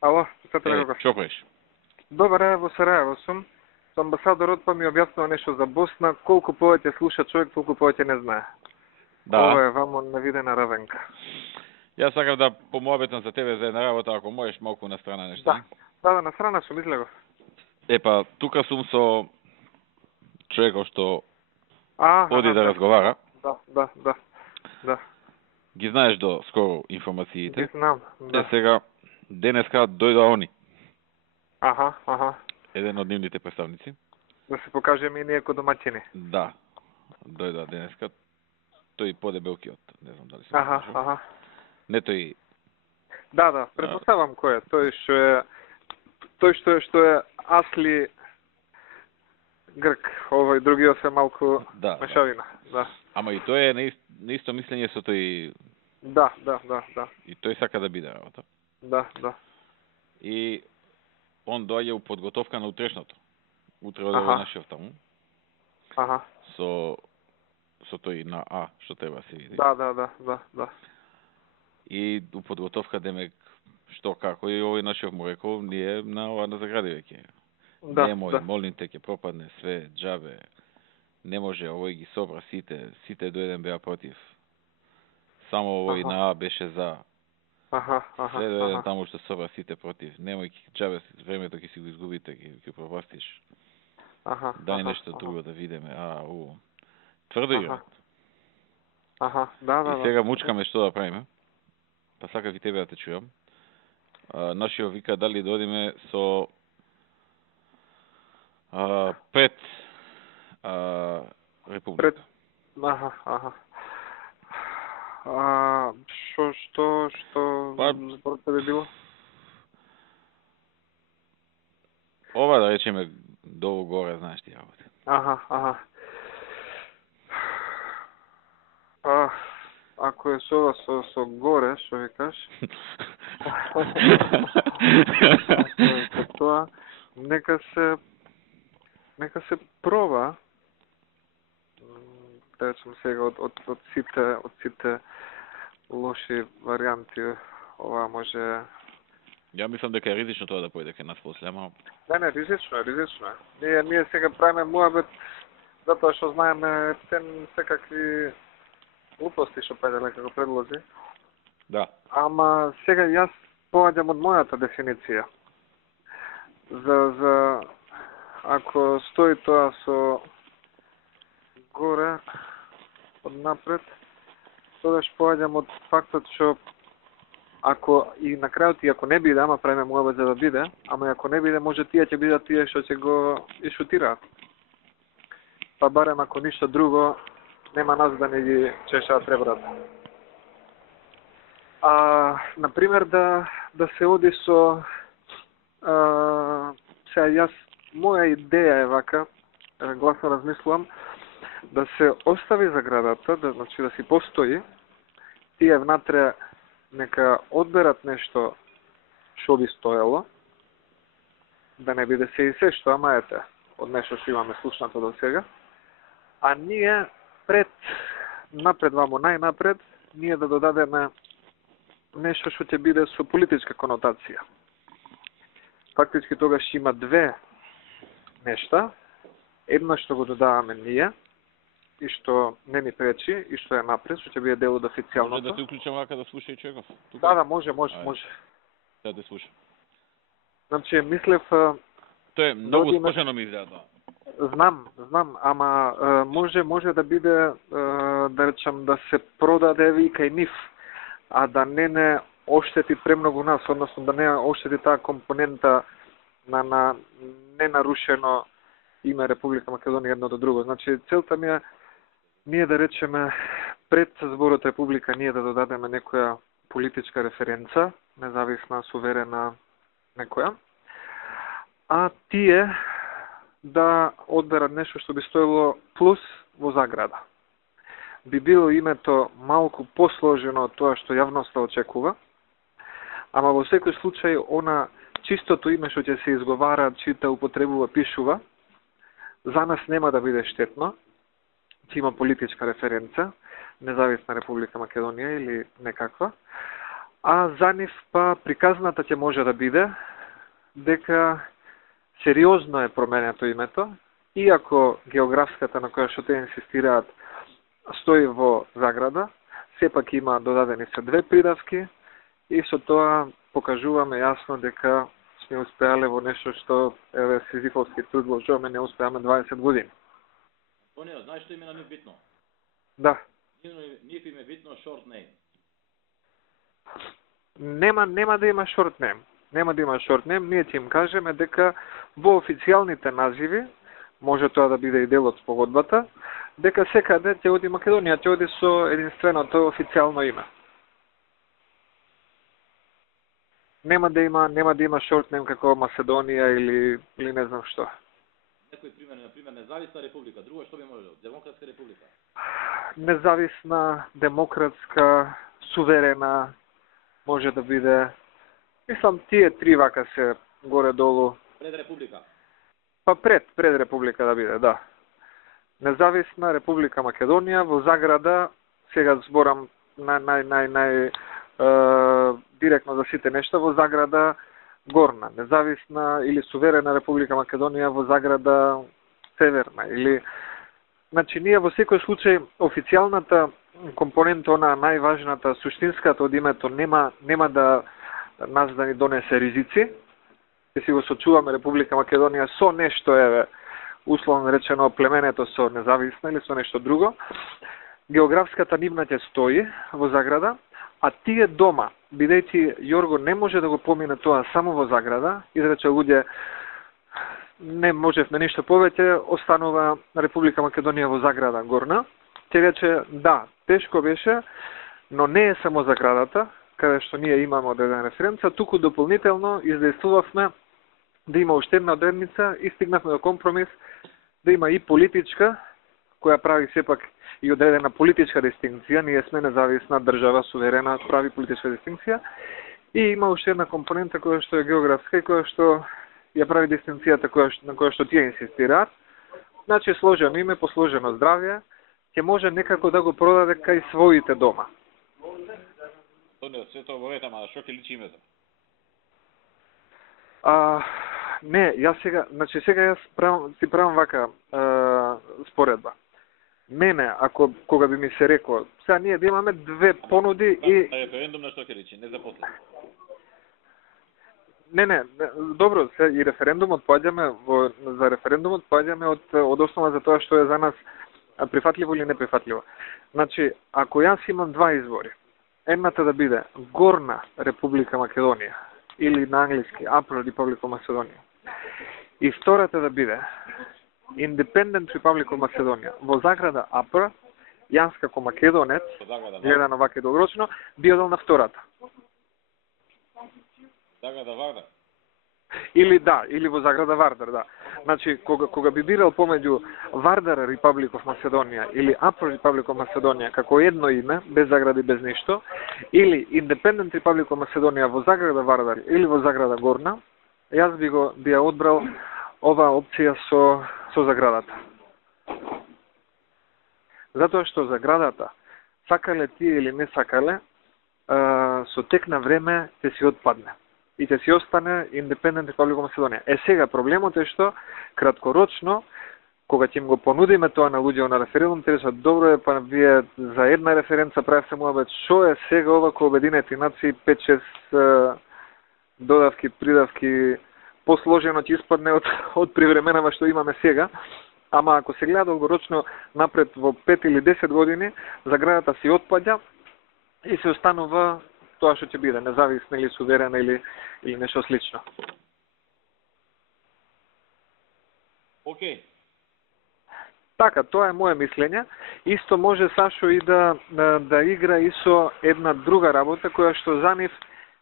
Ало, Петре Гогов. Што правиш? Добар, во Сараево сум. Со амбасадорот па ми објаснува нешто за Босна. Колку повеќе слуша човек, толку повеќе не знае. Да. Ова е вамо навидена равенка. Јас сакам да помоабетам за тебе за една работа, ако можеш малку на страна нешто. Да. Да, на страна сум излегов. Епа, тука сум со човекот што оди да разговара. Да. Ги знаеш до скоро информациите. Ги знам, да. Сега, денеска дојдоа они. Аха. Еден од нивните представници. Да се покажеме и ние ко домаќини. Да. Дојдоа денеска. Тој подебелкиот, не знам дали се. Аха. Не тој. Да, предпоставам кој е. Тој што е Асли Грк, овој другиот се малку мешавина. Да. Ама и тој е на исто мислење со тој. Да. И тој сака да биде работа. Да. И он доаѓа у подготовка на утрешното. Утре оде во нашиот таму. Аха. Со тој на А, што треба се види. Да. И у подготовка демек што како и овој нашиот му рекол, ние на ова на загради веќе. Да. Немој, молим те, ќе пропадне све, џабе. Не може, овој ги собра сите до еден беа против. Само овој на А беше за. Аха. Се до еден таму што собра сите против. Немој џабе времето ќе си го изгубите, ќе пропастиш. Дај нешто друго да видиме. Тврдо играат. Да. И сега мучкаме што да правиме. Па сакав и тебе да те чујам. Нашиот вика дали да одиме со пред Република. Аха. Што според тебе било? Ова да речеме долу горе, знаеш ти работи. Аха. Ако е со горе, што викаш? Тоа нека се проба. Да речем сега од сите лоши варијанти, ова може. Ја мислам дека е ризично тоа да појде кај нас после, ама. Не, ризично е. Ние сега правиме муабет затоа што знаеме секакви глупости што пајде како предлози. Да. Ама сега јас поаѓам од мојата дефиниција. За ако стои тоа со горе од напред, тогаш поаѓам од фактот што ако и на крајот и ако не биде, ама правиме муабет за да биде, ама и ако не биде, може тие ќе бидат тие што ќе го ишутираат. Па барем ако ништо друго, нема нас да не ги чешаат ребрата. Например, да се оди со сега јас, моја идеја е вака, гласно размислувам, да се остави заградата, значи да си постои, тие внатре нека одберат нешто што би стоело, да не биде се и се што, ама ете, од нешто што имаме слушнато до сега, а ние напред вамо, најнапред, ние да додадеме нешто што ќе биде со политичка конотација. Фактички тогаш има две нешта. Едно што го додаваме ние, и што не ни пречи, и што е напред, што ќе биде дел од официјалното. Може да се уклучам вака да слуша и човеков? Да, може. Да те слушам. Значи, мислев. Тоа е многу сложено ми изгледа тоа. Знам, ама може да биде, да речам, да се продаде и кај нив, а да не оштети премногу нас, односно да не оштети таа компонента на ненарушено име Република Македонија едно до друго. Значи, целта ми е ние да речеме пред зборот Република ние да додадеме некоја политичка референца, независна, суверена некоја, а тие да одберат нешто што би стоело плюс во заграда. Би било името малку посложено од тоа што јавноста очекува, ама во секој случај она чистото име што ќе се изговара, чита, употребува, пишува, за нас нема да биде штетно, ќе има политичка референца, независна Република Македонија или некаква, А за нив па приказната ќе може да биде дека сериозно е променето името, иако географската на која што те инсистираат стои во заграда, сепак има додадени се две придавки и со тоа покажуваме јасно дека сме успеале во нешто што еве Сизифовски труд вложуваме, не успеаме 20 години. Тонио, знаеш што име на нив битно? Да. Нив им е битно short name. Нема да има short name. Нема да има short name, ние ќе им кажеме дека во официјалните називи, може тоа да биде и дел од спогодбата, дека секаде ќе оди Македонија, ќе оди со единственото официјално име. Нема да има short name како Македонија или не знам што. Некој пример, например, независна република, друго што би можело? Демократска република. Независна, демократска, суверена, може да биде. Мислам, тие три вака се горе-долу. Пред република? Па пред република да биде, да. Независна република Македонија, во заграда, сега зборам директно за сите нешта, во заграда Горна, независна или суверена република Македонија во заграда Северна, или... Значи, ние во секој случај, официјалната компонента, она најважната, суштинската од името, нема да нас да ни донесе ризици. Ќе си го сочуваме Република Македонија со нешто, еве, условно речено, племенето со независна или со нешто друго. Географската нивна ќе стои во заграда, а тие дома, бидејќи Јорго не може да го помине тоа само во заграда, изрече луѓе, не можевме ништо повеќе, останува Република Македонија во заграда Горна. Ќе рече, да, тешко беше, но не е само заградата, каде што ние имаме одредена референца, туку дополнително издействувавме да има уште една одредница и стигнавме до компромис да има и политичка, која прави сепак и одредена политичка дистинкција, ние сме независна држава, суверена, прави политичка дистинкција, и има уште една компонента која што е географска и која што ја прави дистинкцијата на која што тие инсистираат. Значи, сложено име, посложено здравје, ќе може некако да го продаде кај своите дома. Се тоа во ама што ќе личи името? Не, сега јас правам вака споредба. Мене, кога би ми се реко, сега ние да имаме две понуди и... Референдум на што ќе личи, не за после. Не, добро, и референдумот за референдумот поаѓаме од основа за тоа што е за нас прифатливо или неприфатливо. Значи, ако јас имам два избори, едната да биде Горна Република Македонија или на англиски Upper Republic of Macedonia, и втората да биде Independent Republic of Macedonia во заграда Upper, јас како македонец, гледано вака долгорочно, би одел на втората. Заграда Вардар? Или во заграда Вардар, да. Значи, кога би бирал помеѓу Вардар Republic of Macedonia или Upper Republic of Macedonia како едно име, без загради, без ништо, или Independent Republic of Macedonia во заграда Вардар или во заграда Горна, јас би ја одбрал оваа опција со заградата. Затоа што заградата, сакале тие или не сакале, со тек на време ќе си отпадне и ќе си остане Independent Republic of Macedonia. Сега проблемот е што краткорочно, кога ќе им го понудиме тоа на луѓето на референдум, те речат, добро е, па вие за една референца правите муабет, шо е сега ова кој Обединети нации 5-6 додавки, придавки, посложено ќе испадне од привременава што имаме сега, ама ако се гледа долгорочно напред во 5 или 10 години, заградата си отпаѓа и се останува тоа што ќе биде, независна или суверена или нешто слично. Океј. Така, тоа е моје мислење. Исто може Сашо и да игра и со една друга работа, која што за нив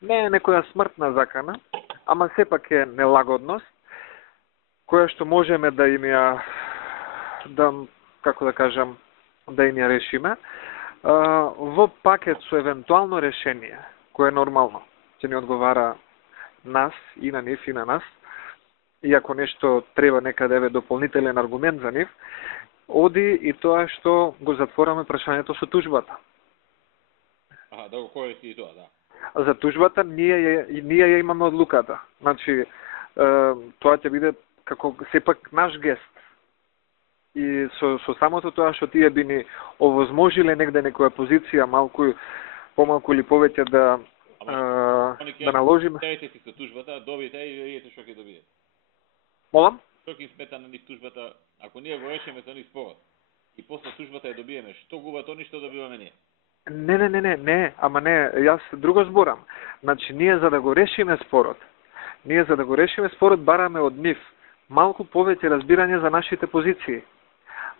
не е некоја смртна закана, ама сепак е нелагодност, која што можеме да им ја, да им ја решиме, во пакет со евентуално решение, кое е нормално, ќе ни одговара нас и на нив и на нас, и ако нешто треба некаде дополнителен аргумент за нив, оди и тоа што го затвораме прашањето со тужбата. Да го користи и тоа, да. За тужбата ние ја имаме одлуката. Значи тоа ќе биде како сепак наш гест. И со самото тоа што тие би ни овозможиле негде некоја позиција помалку или повеќе да наложиме. Тејте си со тужбата, добиете и видите што ќе добиете. Молам? Што ќе смета на нив тужбата, ако ние го решиме со нив спорот и после тужбата ја добиеме, што губат они, што добиваме ние? Не, ама не, јас друго зборам. Значи, ние за да го решиме спорот, бараме од нив малку повеќе разбирање за нашите позиции.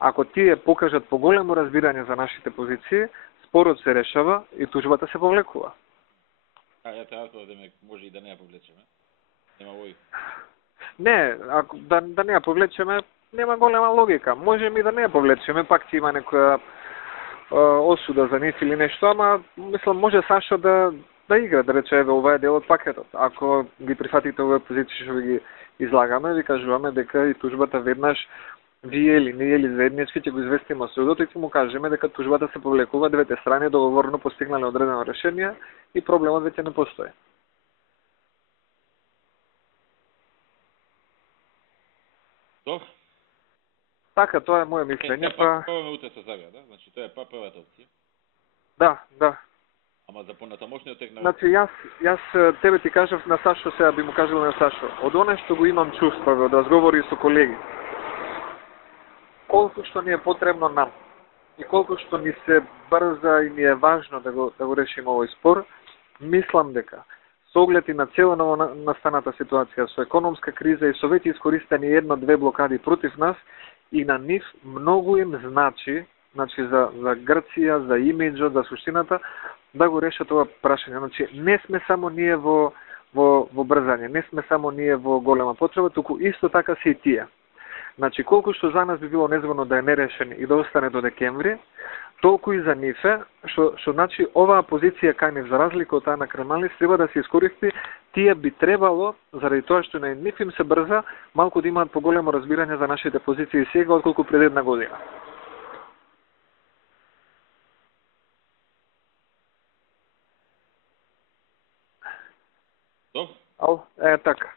Ако тие покажат поголемо разбирање за нашите позиции, спорот се решава и тужбата се повлекува. Ја треба да може и да не ја повлечеме. Нема логика. Не, ако да не ја повлечеме, нема голема логика. Можеме и да не ја повлечеме, пак ќе има некоја осуда за нив или нешто, ама мислам може Сашо да игра, да рече, ова е дел од пакетот. Ако ги прифатите овие позиции што ги излагаме, ви кажуваме дека и тужбата веднаш вие или ние или заеднички ќе го известиме судот и ќе му кажеме дека тужбата се повлекува, двете страни договорно постигнале одредено решение и проблемот веќе не постои. Добро. Така, тоа е моје мислење, па пробаме утре со Загреб, да? Значи тоа е првата опција. Да. Ама за понатамошниот тек на... Значи јас тебе ти кажав на Сашо, сега би му кажал на Сашо. Од оно што го имам чувствував од разговори со колеги, колку што ни е потребно нам и колку што ни се брза и ни е важно да го решиме овој спор, мислам дека со оглед и на цела настаната ситуација со економска криза и со веќе искористени 1-2 блокади против нас, и на нив многу им значи за Грција, за имиџот, за суштината, да го решат ова прашање. Значи, не сме само ние во брзање, не сме само ние во голема потреба, туку исто така се и тие. Значи, колку што за нас би било незвано да е нерешен и да остане до декември, толку и за нив е, што значи оваа позиција кај нив, за разлика од таа на Кремалис, треба да се искористи. Тие би требало, заради тоа што на нив им се брза, малку да имаат поголемо разбирање за нашите позиции сега, отколку пред една година. Така.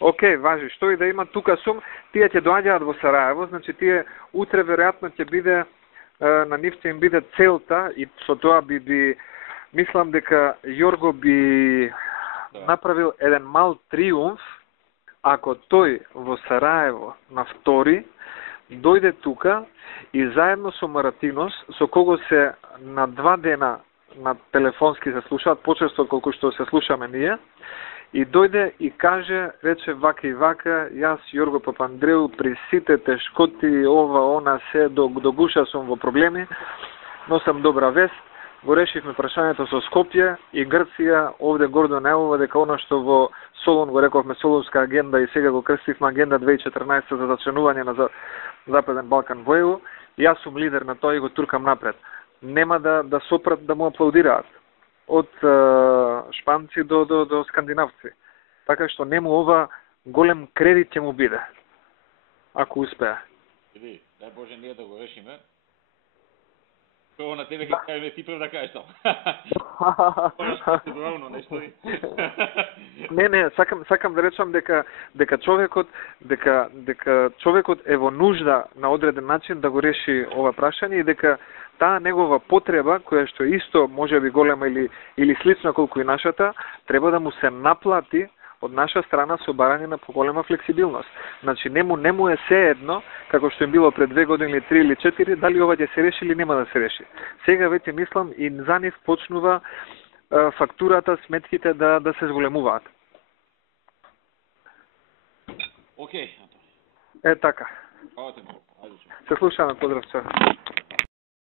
Океј, важи, што и да има, тука сум, тие ќе доаѓаат во Сараево, значи тие утре веројатно ќе биде, на нив ќе им биде целта и со тоа мислам дека Јорго би направил еден мал триумф, ако тој во Сараево на втори дојде тука и заедно со Маратинос, со кого се на 2 дена на телефонски се слушаат, почесто колку што се слушаме ние, и дојде и каже, рече вака и вака, јас Јорго Папандреу при сите тешкоти, ова, она, се, до гуша сум во проблеми, но сам добра вест, го решивме прашањето со Скопје и Грција, овде гордо најавува дека она што во Солун го рековме Солунска агенда и сега го крстивме агенда 2014 за зачленување на Западен Балкан во ЕУ, јас сум лидер на тоа и го туркам напред. Нема да сопрат да му аплаудираат. Од шпанци до скандинавци. Така што нему ова голем кредит ќе му биде, ако успее. Види, дај Боже ние да го решиме. Прво на тебе ќе кажеме ти прв да кажеш тоа. Процедурално нешто. Не, сакам да речам дека човекот е во нужда на одреден начин да го реши ова прашање и дека таа негова потреба, која што исто може би голема или слична колку и нашата, треба да му се наплати од наша страна со барање на поголема флексибилност. Значи, не му е се едно, како што им било пред 2 години, 3 или 4, дали ова ќе се реши или нема да се реши. Сега веќе мислам и за нив почнува фактурата, сметките да се зголемуваат. Океј. Така. Се слушаме, поздрав.